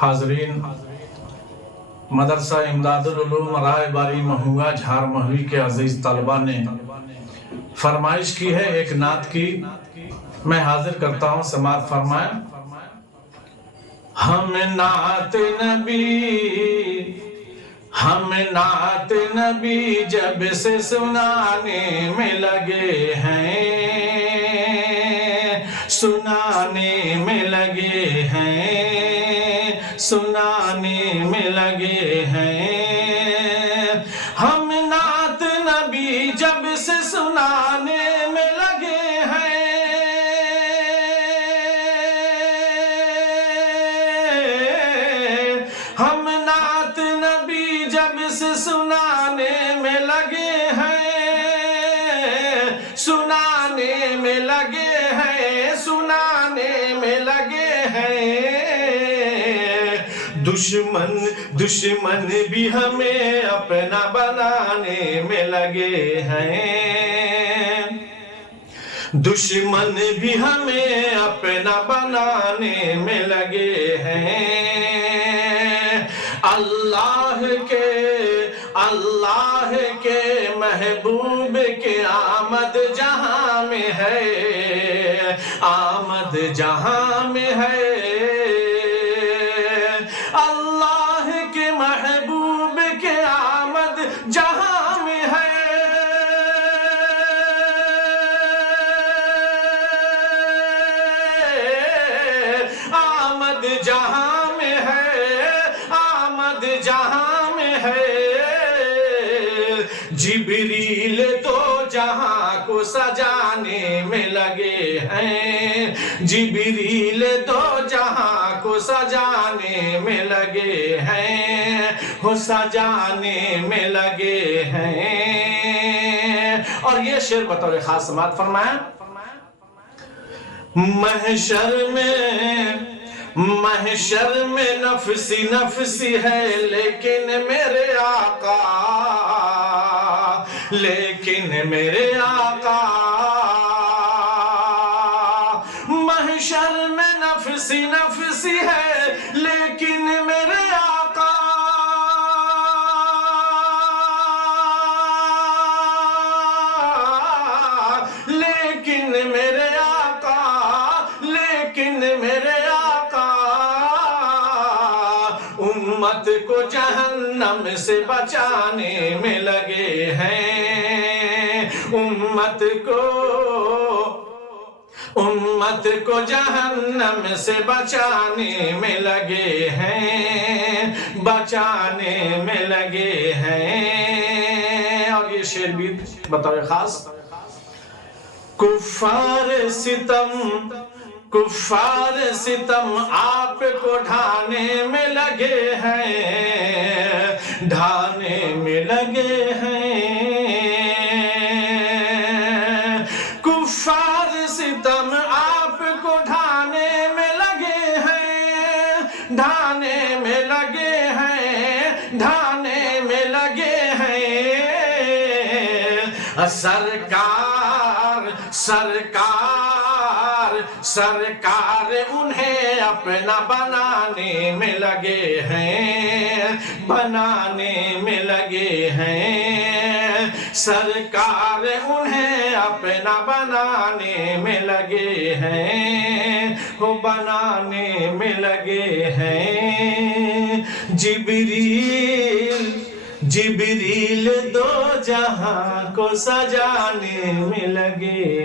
حاضرین، مدرسہ امدادالعلوم رائے باری مہوا جھار مہوی کے عزیز طلبہ نے فرمائش کی ہے ایک نعت کی، میں حاضر کرتا ہوں، سماعت فرمائیں۔ ہم نعت نبی جب سے سنانے میں لگے ہیں، سنانے میں لگے ہیں، سنانے میں لگے ہیں۔ ہم نعت نبی جب سے سنانے میں لگے ہیں، ہم نعت نبی جب سے سنانے میں لگے ہیں، سنانے میں لگے ہیں، سنانے میں لگے ہیں۔ دشمن بھی ہمیں اپنا بنانے میں لگے ہیں، دشمن بھی ہمیں اپنا بنانے میں لگے ہیں۔ اللہ کے محبوب کے آمد جہاں میں ہے، آمد جہاں میں ہے۔ اللہ کے محبوب کے آمد جہاں میں ہے، آمد جہاں میں ہے، آمد جہاں میں ہے۔ جبریل تو جہاں کو سجانے میں لگے ہیں، جبریل تو جہاں کو سجانے میں لگے ہیں، وہ سجانے میں لگے ہیں۔ اور یہ شعر بطور خاص سماعت فرمائیں۔ محشر میں نفسی نفسی ہے لیکن میرے آقا، لیکن میرے آقا۔ محشر میں نفسی نفسی ہے لیکن میرے آقا، لیکن میرے آقا، لیکن میرے آقا۔ امت کو جہنم سے بچانے میں لگے ہیں، امت کو جہنم سے بچانے میں لگے ہیں، بچانے میں لگے ہیں۔ اور یہ شعر بھی بطور خاص۔ کفار ستم آپ کو ڈھانے میں لگے ہیں، ڈھانے میں لگے ہیں۔ کفار ستم آپ کو ڈھانے میں لگے ہیں، ڈھانے میں لگے ہیں، ڈھانے میں لگے ہیں۔ سرکار انہیں اپنا بنانے میں لگے ہیں، بنانے میں لگے ہیں۔ سرکار انہیں اپنا بنانے میں لگے ہیں، وہ بنانے میں لگے ہیں۔ جبریل دو جہاں کو سجانے میں لگے